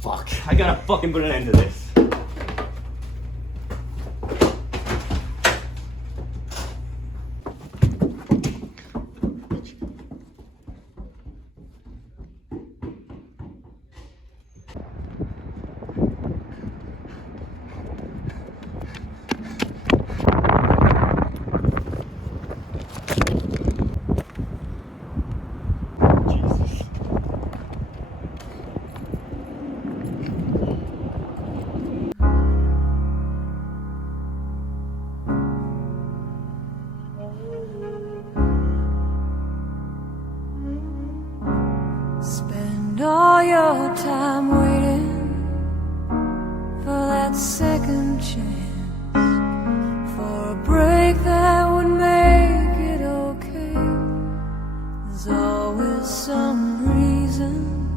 Fuck, I gotta fucking put an end to this. Spend all your time waiting for that second chance, for a break that would make it okay. There's always some reason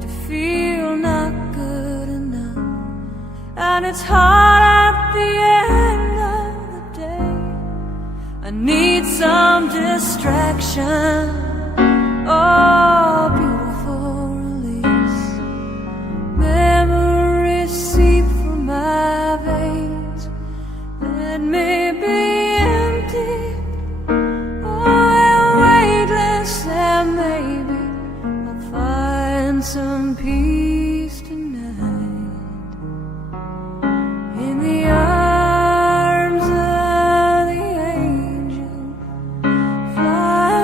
to feel not good enough, and it's hard at the end of the day. I need some distraction. Oh, beautiful release. Memories seep through my veins. Let me be empty. Oh, weightless, and maybe I'll find some peace tonight. In the arms of the angel, fly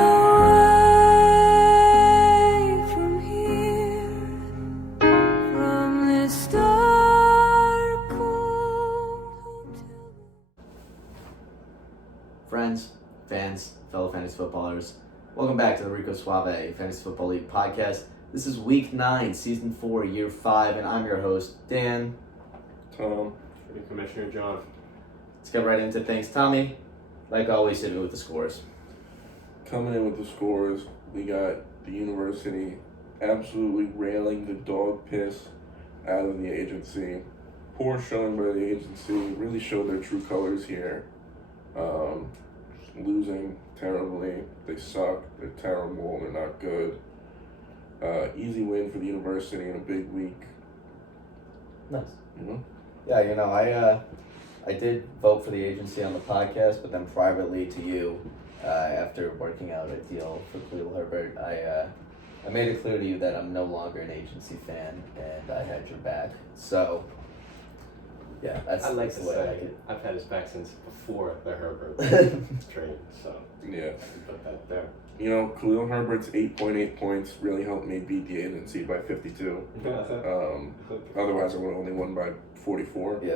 away from here, from this dark, cold hotel. Friends, fans, fellow fantasy footballers, welcome back to the Rico Suave Fantasy Football League podcast. This is week 9, season 4, year 5, and I'm your host, Dan. Tom. Commissioner John. Let's get right into things. Tommy, like always, hit me with the scores. Coming in with the scores, we got the university absolutely railing the dog piss out of the agency. Poor showing by the agency, really showed their true colors here. Losing terribly. They suck. They're terrible. They're not good. Easy win for the university in a big week. Nice. You know? Yeah, you know, I did vote for the agency on the podcast, but then privately to you, after working out a deal for Khalil Herbert, I made it clear to you that I'm no longer an agency fan, and I had your back. So, yeah, that's I'd like that's to the way I like say it. I've had his back since before the Herbert trade, so Yeah. I can put that there. You know, Khalil Herbert's 8.8 points really helped me beat the agency by 52. Otherwise, I would have only won by 44. Yeah,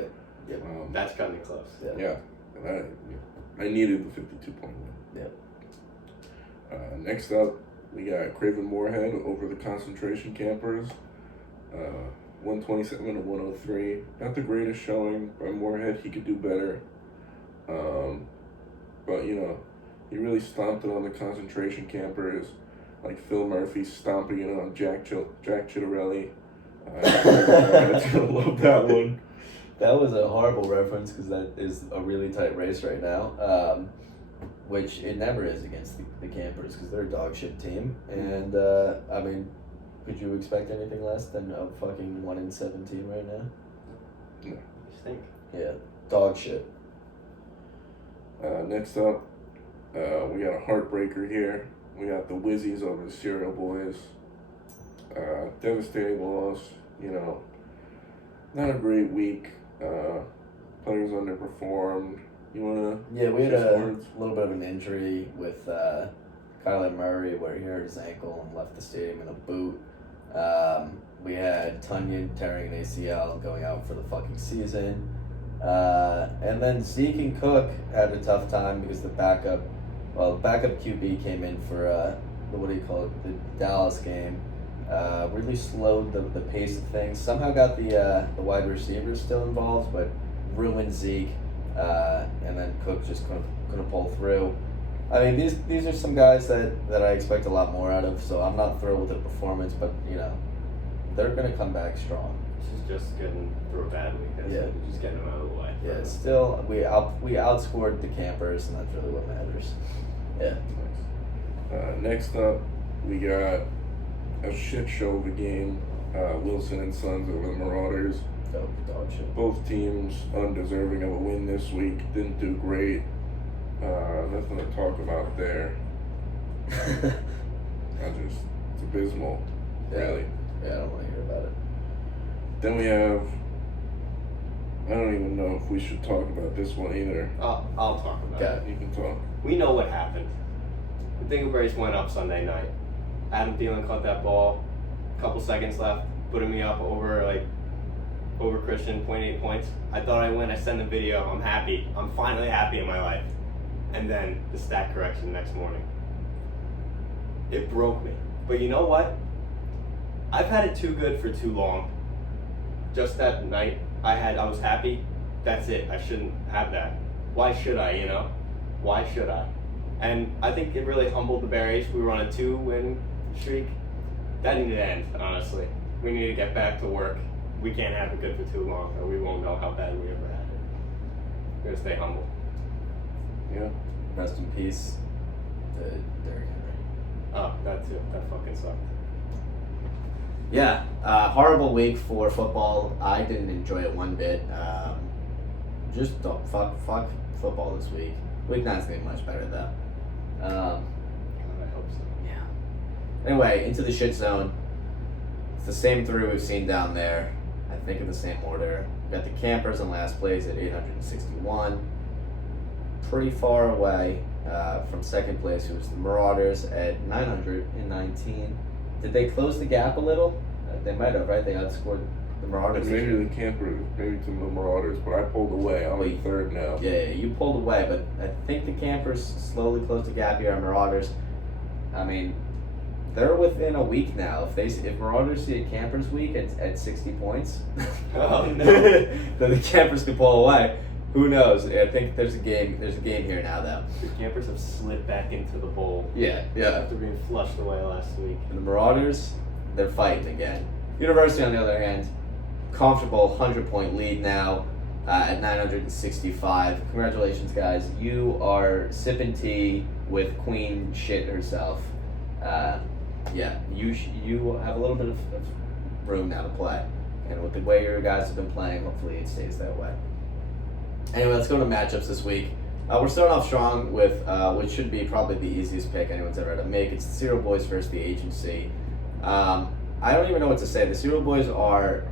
yeah, That's cutting it close. yeah. Yeah, and I needed the 52-point win. Yeah. Next up, we got Craven Moorhead over the concentration campers. 127 to 103. Not the greatest showing by Moorhead. He could do better. But, you know, he really stomped it on the concentration campers, like Phil Murphy stomping it on Jack Chittarelli. I love that one. That was a horrible reference because that is a really tight race right now, which it never is against the Campers because they're a dog shit team. And, I mean, could you expect anything less than a fucking 1-17 right now? No. You think? Yeah, dog shit. Next up, we got a heartbreaker here. We got the Wizzies over the Serial Boys. Devastating loss, you know. Not a great week. Players underperformed. You wanna? Yeah, we had say some a words? little bit of an injury with Kyler Murray where he hurt his ankle and left the stadium in a boot. We had Tunyon tearing an ACL and going out for the fucking season. And then Zeke and Cook had a tough time because the backup QB came in for the Dallas game. Really slowed the pace of things. Somehow got the wide receivers still involved, but ruined Zeke. And then Cook just couldn't pull through. I mean, these are some guys that I expect a lot more out of, so I'm not thrilled with their performance, but, you know, they're going to come back strong. This is just getting through a bad week. Yeah. Just getting them out of the way. Yeah, still, we outscored the Campers, and that's really what matters. Yeah. Next up, we got a shit show of a game. Wilson and Sons over the Marauders. Oh, dog shit. Both teams undeserving of a win this week. Didn't do great. Nothing to talk about there. It's abysmal, really. Yeah, I don't want to hear about it. Then we have, I don't even know if we should talk about this one either. I'll talk about it. You can talk. We know what happened. The Dingleberries went up Sunday night. Adam Thielen caught that ball. A couple seconds left, putting me up over Christian, 0.8 points. I thought I win. I sent the video. I'm happy. I'm finally happy in my life. And then the stat correction the next morning. It broke me. But you know what? I've had it too good for too long. Just that night, I was happy. That's it. I shouldn't have that. Why should I, Why should I? And I think it really humbled the Berries. We were on a 2-win streak. That needed to end, honestly. We need to get back to work. We can't have it good for too long, or we won't know how bad we ever had it. We're going to stay humble. Yeah. Rest in peace to Derrick Henry. Oh, that too. That fucking sucked. Yeah, horrible week for football. I didn't enjoy it one bit. Just don't fuck football this week. Week 9's getting much better though. God, I hope so. Yeah. Anyway, into the shit zone. It's the same three we've seen down there. I think in the same order. We got the Campers in last place at 861. Pretty far away from second place, who was the Marauders at 919. Did they close the gap a little? They might have, right? They outscored the Marauders. Maybe the Campers, maybe to the Marauders, but I pulled away. I'm in third now. Yeah, you pulled away, but I think the Campers slowly closed the gap here on Marauders. I mean, they're within a week now. If Marauders see a Campers week at 60 points, Oh, no. then the Campers can pull away. Who knows? I think there's a game here now, though. The Campers have slid back into the bowl. Yeah. After being flushed away last week. And the Marauders, they're fighting again. University, on the other hand, comfortable 100-point lead now at 965. Congratulations, guys. You are sipping tea with Queen shit herself. Yeah, you have a little bit of room now to play. And with the way your guys have been playing, hopefully it stays that way. Anyway, let's go to matchups this week. We're starting off strong with what should be probably the easiest pick anyone's ever had to make. It's the Cereal Boys versus the Agency. I don't even know what to say. The Cereal Boys are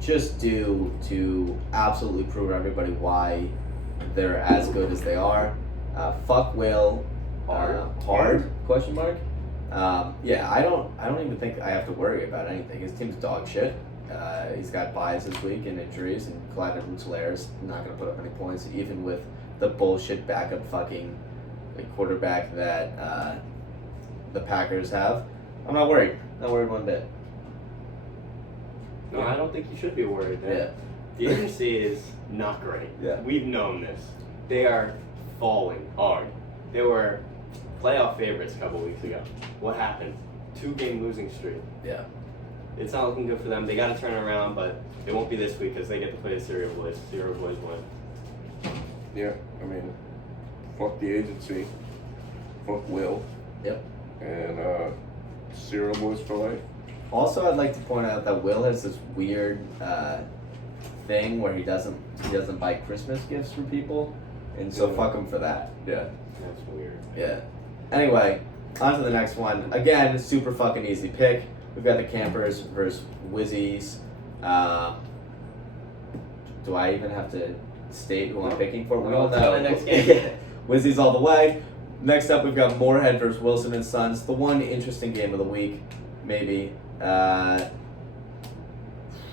just due to absolutely prove everybody why they're as good as they are. Fuck Will. Hard? Question mark. Yeah, I don't even think I have to worry about anything. His team's dog shit. He's got buys this week and injuries, and Clyde Edwards-Hilaire's not going to put up any points, even with the bullshit backup fucking quarterback that the Packers have. I'm not worried. Not worried one bit. No, I don't think you should be worried. Yeah. The Agency is not great. Yeah. We've known this. They are falling hard. They were playoff favorites a couple weeks ago. What happened? 2-game losing streak. Yeah. It's not looking good for them. They got to turn around, but it won't be this week because they get to play the Cereal Boys. Cereal Boys win. Yeah, I mean, fuck the Agency. Fuck Will. Yep. And Cereal Boys for life. Also, I'd like to point out that Will has this weird thing where he doesn't buy Christmas gifts for people, and so fuck him for that. Yeah. That's weird. Yeah. Anyway, on to the next one. Again, super fucking easy pick. We've got the Campers versus Wizzies. Do I even have to state who I'm picking for? We all know. The next game. Wizzies all the way. Next up, we've got Moorhead versus Wilson and Sons. The one interesting game of the week, maybe. That's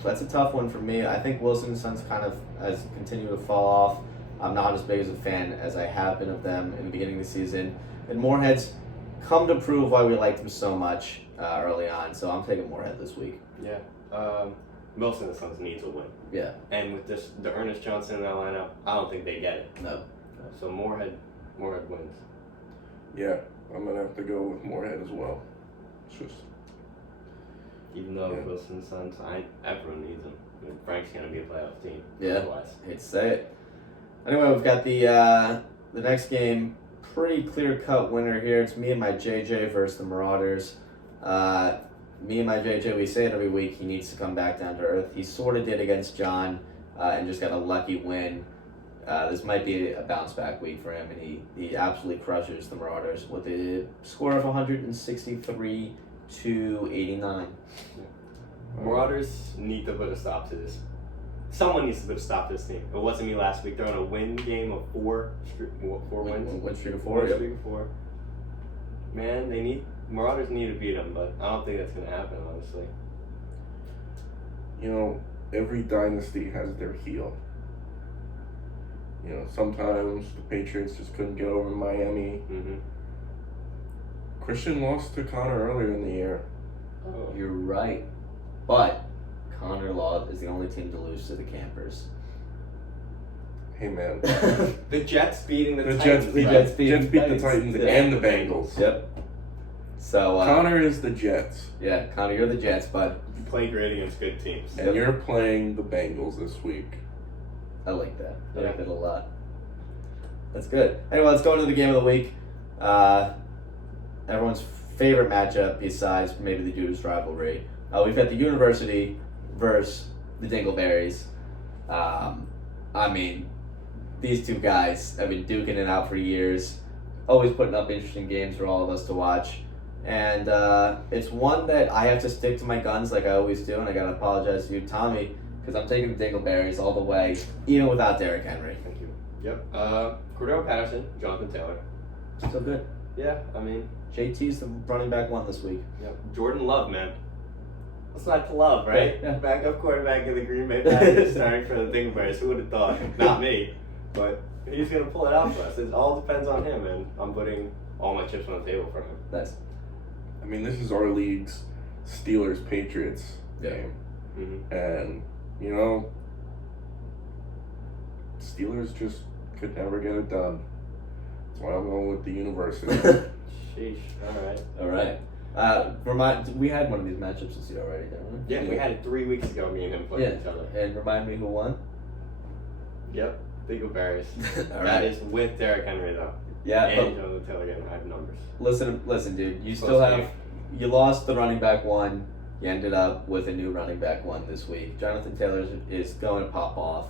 a tough one for me. I think Wilson and Sons kind of has continued to fall off. I'm not as big as a fan as I have been of them in the beginning of the season. And Moorhead's come to prove why we liked them so much early on. So I'm taking Moorhead this week. Yeah. Wilson and Sons needs a win. Yeah. And with the Ernest Johnson in that lineup, I don't think they get it. No. So Moorhead wins. Yeah, I'm going to have to go with Moorhead as well. It's just... Even though Wilson and Sons, everyone needs them. I mean, Frank's going to be a playoff team. Yeah. Otherwise. Hate to say it. Anyway, we've got the next game. Pretty clear-cut winner here. It's me and my JJ versus the Marauders. me and my JJ, we say it every week, he needs to come back down to earth. He sort of did against John and just got a lucky win. This might be a bounce back week for him, and he absolutely crushes the Marauders with a score of 163 to 89. Marauders need to put a stop to this. Someone needs to put a stop to this team. It wasn't me last week. They're on a win game of four wins. Win streak of Four 4. Yep. streak of 4. Man, Marauders need to beat them, but I don't think that's gonna happen, honestly. You know, every dynasty has their heel. You know, sometimes the Patriots just couldn't get over Miami. Mm-hmm. Christian lost to Connor earlier in the year. Oh. You're right. But Connor Law is the only team to lose to the Campers. Hey man, The Jets beating the Titans. Jets beat the Titans. Titans Yeah. and the Bengals. Yep. So Connor is the Jets, yeah, Connor, you're the Jets, bud. You play great against good teams. and you're playing the Bengals this week. I like that. I like Yeah. that a lot. That's good. Anyway, let's go into the game of the week. Everyone's favorite matchup besides maybe the Judas rivalry. We've got the University versus the Dingleberries. I mean, these two guys have been duking it out for years, always putting up interesting games for all of us to watch. And it's one that I have to stick to my guns like I always do, and I gotta apologize to you, Tommy, because I'm taking the Dingleberries all the way, even without Derrick Henry. Thank you. Yep. Cordero Patterson, Jonathan Taylor. Still good. Yeah, I mean, JT's the running back one this week. yep. Jordan Love, man. What's not to love, right? Yeah. Backup quarterback in the Green Bay Packers starting for the Dingleberries. Who would have thought? Not me. But he's going to pull it out for us. It all depends on him, and I'm putting all my chips on the table for him. Nice. I mean, this is our league's Steelers-Patriots game. Mm-hmm. And, you know, Steelers just could never get it done. That's why I'm going with the University. Sheesh. All right. All right. We had one of these matchups this year already, didn't we? Yeah, we had it 3 weeks ago, me and him playing each other. And remind me who won? Yep. Dingleberries. All That right. is with Derrick Henry, though. Yeah, And Jonathan Taylor getting high numbers. listen, dude. You Close still game. have. You lost the running back one. You ended up with a new running back one this week. Jonathan Taylor is going to pop off.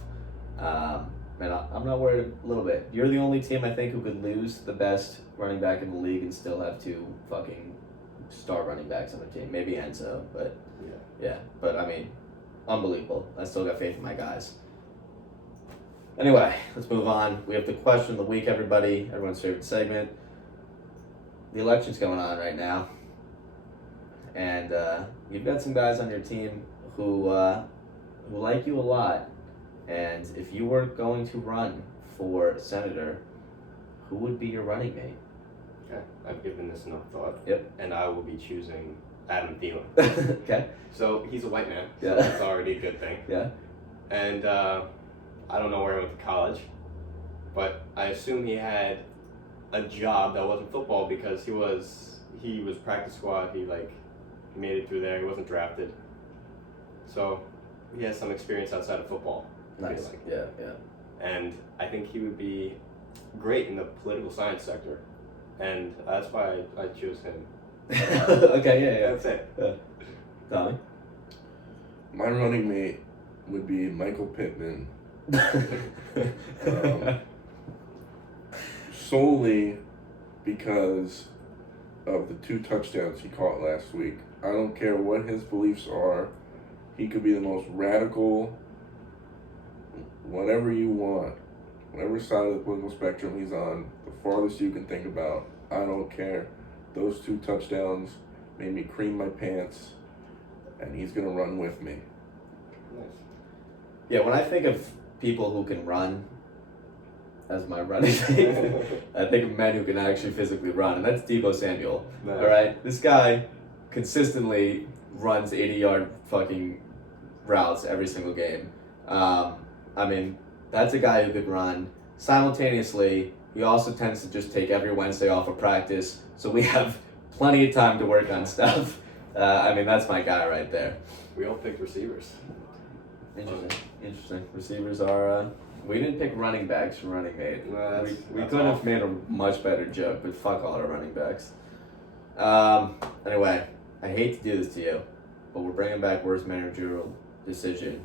And I'm not worried a little bit. You're the only team I think who could lose the best running back in the league and still have two fucking star running backs on the team. Maybe Enzo, but yeah. But I mean, unbelievable. I still got faith in my guys. Anyway, let's move on. We have the question of the week, everybody. Everyone's favorite segment. The election's going on right now, and you've got some guys on your team who like you a lot. And if you were going to run for senator, who would be your running mate? Okay. I've given this enough thought. Yep. And I will be choosing Adam Thielen. Okay. So he's a white man. So Yeah. that's already a good thing. Yeah. And I don't know where he went to college, but I assume he had a job that wasn't football because he was practice squad. He made it through there. He wasn't drafted, so he has some experience outside of football. I feel Nice. like. Yeah. And I think he would be great in the political science sector, and that's why I chose him. Okay. Yeah. That's it. Tommy. My running mate would be Michael Pittman. Solely because of the 2 touchdowns he caught last week. I don't care what his beliefs are. He could be the most radical, whatever you want, whatever side of the political spectrum he's on, the farthest you can think about. I don't care. Those 2 touchdowns made me cream my pants, and he's going to run with me. Nice. Yeah, when I think of people who can run as my running mate, I think of men who can actually physically run, and that's Deebo Samuel. Nice. All right, this guy consistently runs 80-yard fucking routes every single game. I mean, that's a guy who could run. Simultaneously, he also tends to just take every Wednesday off of practice, so we have plenty of time to work on stuff. I mean, that's my guy right there. We all picked receivers. Interesting. Receivers are. We didn't pick running backs for running mate. No, we that's could have awful. made a much better joke, but fuck all our running backs. Anyway, I hate to do this to you, but we're bringing back worst managerial decision.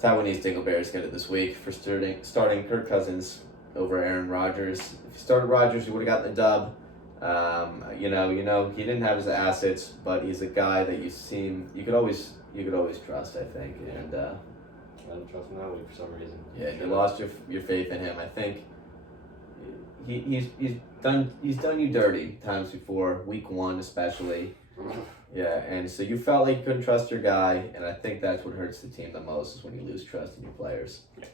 Taiwanese Dingleberries get it this week for starting Kirk Cousins over Aaron Rodgers. If you started Rodgers, you would have gotten the dub. You know, he didn't have his assets, but he's a guy that you could always trust, I think. And I don't trust him that week for some reason. yeah, you lost your faith in him. I think he's done you dirty times before, week 1 especially. Yeah, and so you felt like you couldn't trust your guy, and I think that's what hurts the team the most is when you lose trust in your players. Yeah,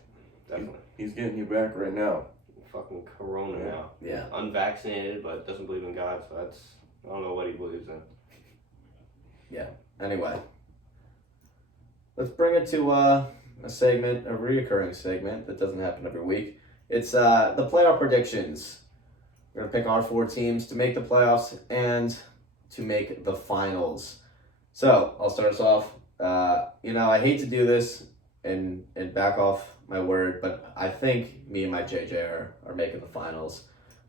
definitely. He's getting you back right now. Fucking Corona now. Yeah. Unvaccinated, but doesn't believe in God, so I don't know what he believes in. Yeah. Anyway, let's bring it to a reoccurring segment that doesn't happen every week. It's the playoff predictions. We're gonna pick our 4 teams to make the playoffs and to make the finals. So I'll start us off. I hate to do this and back off my word, but I think me and my JJ are making the finals.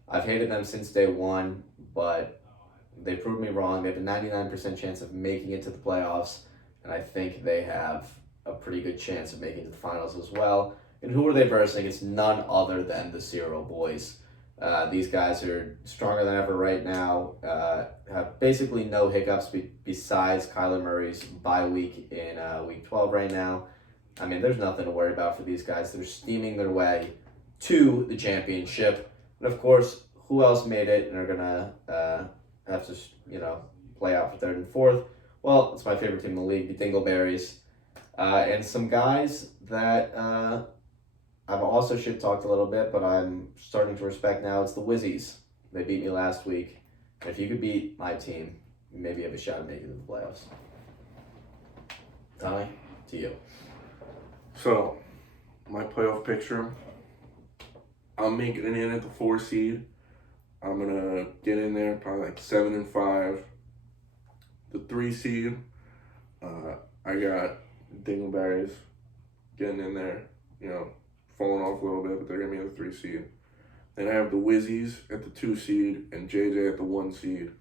I've hated them since day 1, but they proved me wrong. They have a 99% chance of making it to the playoffs, and I think they have a pretty good chance of making it to the finals as well. And who are they versing? It's none other than the Cereal Boys. These guys are stronger than ever right now. Have basically no hiccups besides Kyler Murray's bye week in week 12 right now. I mean, there's nothing to worry about for these guys. They're steaming their way to the championship. And of course, who else made it and are going to have to, play out for 3rd and 4th? Well, it's my favorite team in the league, the Dingleberries. And some guys that I've also shit-talked a little bit, but I'm starting to respect now. It's the Wizzies. They beat me last week. And if you could beat my team, maybe you have a shot at making it to the playoffs. Tommy, to you. So, my playoff picture, I'm making it in at the 4 seed. I'm going to get in there probably like 7 and 5. The 3 seed, I got Dingleberries getting in there, falling off a little bit, but they're going to be in the 3 seed. Then I have the Wizzies at the 2 seed and JJ at the 1 seed.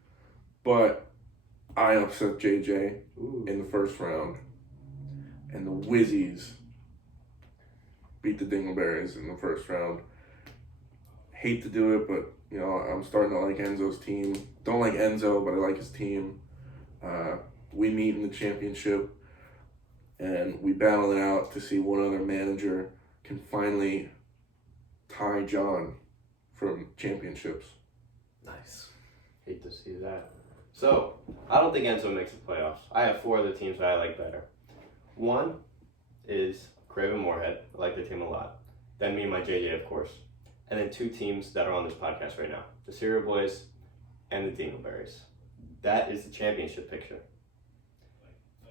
But I upset JJ in the first round. And the Wizzies beat the Dingleberries in the first round. Hate to do it, but, I'm starting to like Enzo's team. Don't like Enzo, but I like his team. We meet in the championship, and we battle it out to see what other manager can finally tie John from championships. Nice. Hate to see that. So, I don't think Enzo makes the playoffs. I have 4 other teams that I like better. 1 is Craven Moorhead. I like the team a lot. Then me and my JJ, of course. And then 2 teams that are on this podcast right now. The Cereal Boys and the Dingleberries. That is the championship picture.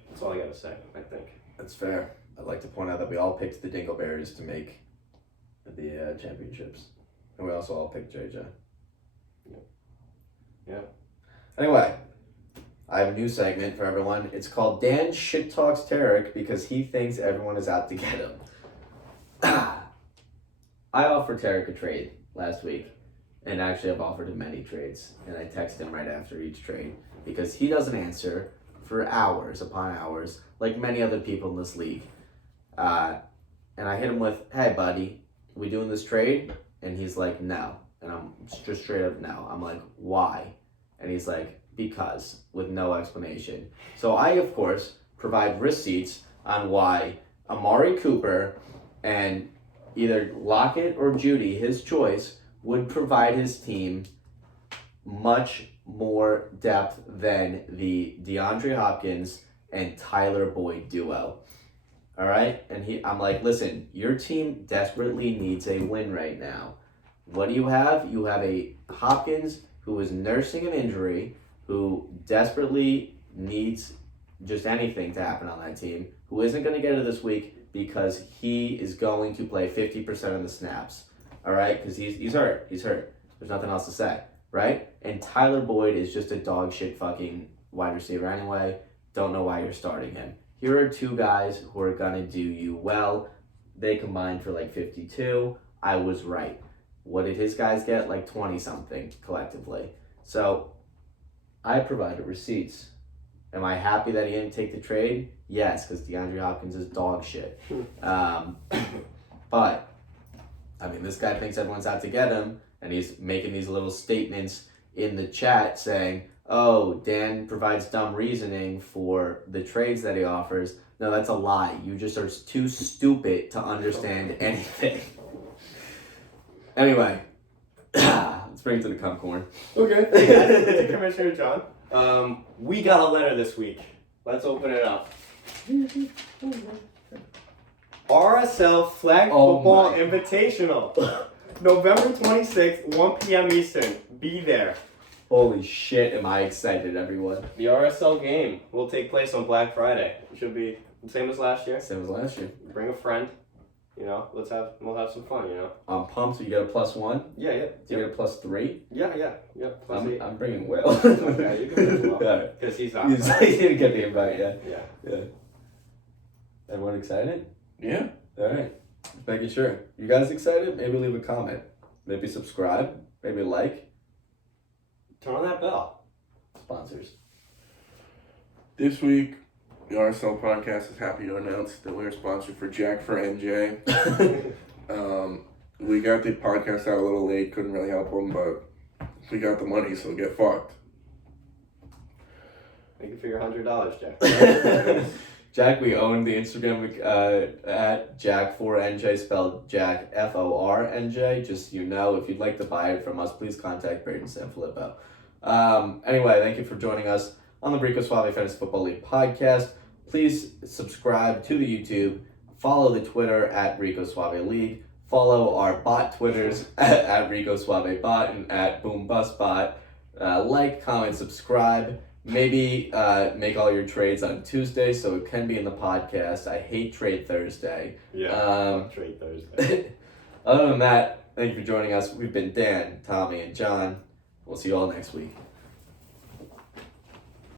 That's all I gotta say, I think. That's fair. I'd like to point out that we all picked the Dingleberries to make the championships. And we also all picked JJ. Yeah. Anyway, I have a new segment for everyone. It's called Dan Shit Talks Tarek because he thinks everyone is out to get him. I offered Tarek a trade last week, and actually I've offered him many trades, and I text him right after each trade because he doesn't answer for hours upon hours like many other people in this league. And I hit him with, "Hey buddy, we doing this trade?" And he's like, "No." And I'm just straight up no. I'm like, "Why?" And he's like, "Because," with no explanation. So I, of course, provide receipts on why Amari Cooper and either Lockett or Judy, his choice, would provide his team much more depth than the DeAndre Hopkins and Tyler Boyd duo. All right? And I'm like, "Listen, your team desperately needs a win right now. What do you have? You have a Hopkins who is nursing an injury, who desperately needs just anything to happen on that team, who isn't going to get it this week because he is going to play 50% of the snaps. All right? Because he's hurt. He's hurt. There's nothing else to say. Right? And Tyler Boyd is just a dog shit fucking wide receiver anyway. Don't know why you're starting him. Here are 2 guys who are going to do you well. They combined for like 52. I was right. What did his guys get? Like 20-something collectively. So I provided receipts Am I happy that he didn't take the trade? Yes, because DeAndre Hopkins is dog shit. But, I mean, this guy thinks everyone's out to get him, and he's making these little statements in the chat saying, oh, Dan provides dumb reasoning for the trades that he offers. No, that's a lie. You just are too stupid to understand anything. Anyway, let's bring it to the cum corn. Okay. Hey, Commissioner John. We got a letter this week. Let's open it up. RSL Flag Football Invitational. November 26th, 1 p.m. Eastern. Be there. Holy shit, am I excited, everyone. The RSL game will take place on Black Friday. It should be the same as last year. Same as last year. Bring a friend. You know, we'll have some fun, you know. I'm pumped. So you get a +1? Yeah. Do you get a +3? Yeah. Plus 8. I'm bringing Will. Okay, you can bring Will. Alright. Because he's not. He didn't get the invite, Yeah. Everyone excited? Yeah. Alright. Just making sure. You guys excited? Maybe leave a comment. Maybe subscribe. Maybe like. Turn on that bell. Sponsors. This week, the RSL podcast is happy to announce that we're sponsored for Jack for NJ. We got the podcast out a little late, couldn't really help them, but we got the money, so get fucked. Make it for your $100, Jack. Jack, we own the Instagram at Jack4NJ, spelled Jack FORNJ. Just so you know, if you'd like to buy it from us, please contact Braden Sanfilippo. Anyway, thank you for joining us on the Rico Suave Fantasy Football League podcast. Please subscribe to the YouTube, follow the Twitter at Rico Suave League, follow our bot Twitters at Rico Suave Bot and at Boom Bust Bot. Like, comment, subscribe. Maybe make all your trades on Tuesday so it can be in the podcast. I hate Trade Thursday. Yeah, Trade Thursday. Other than that, thank you for joining us. We've been Dan, Tommy, and John. We'll see you all next week.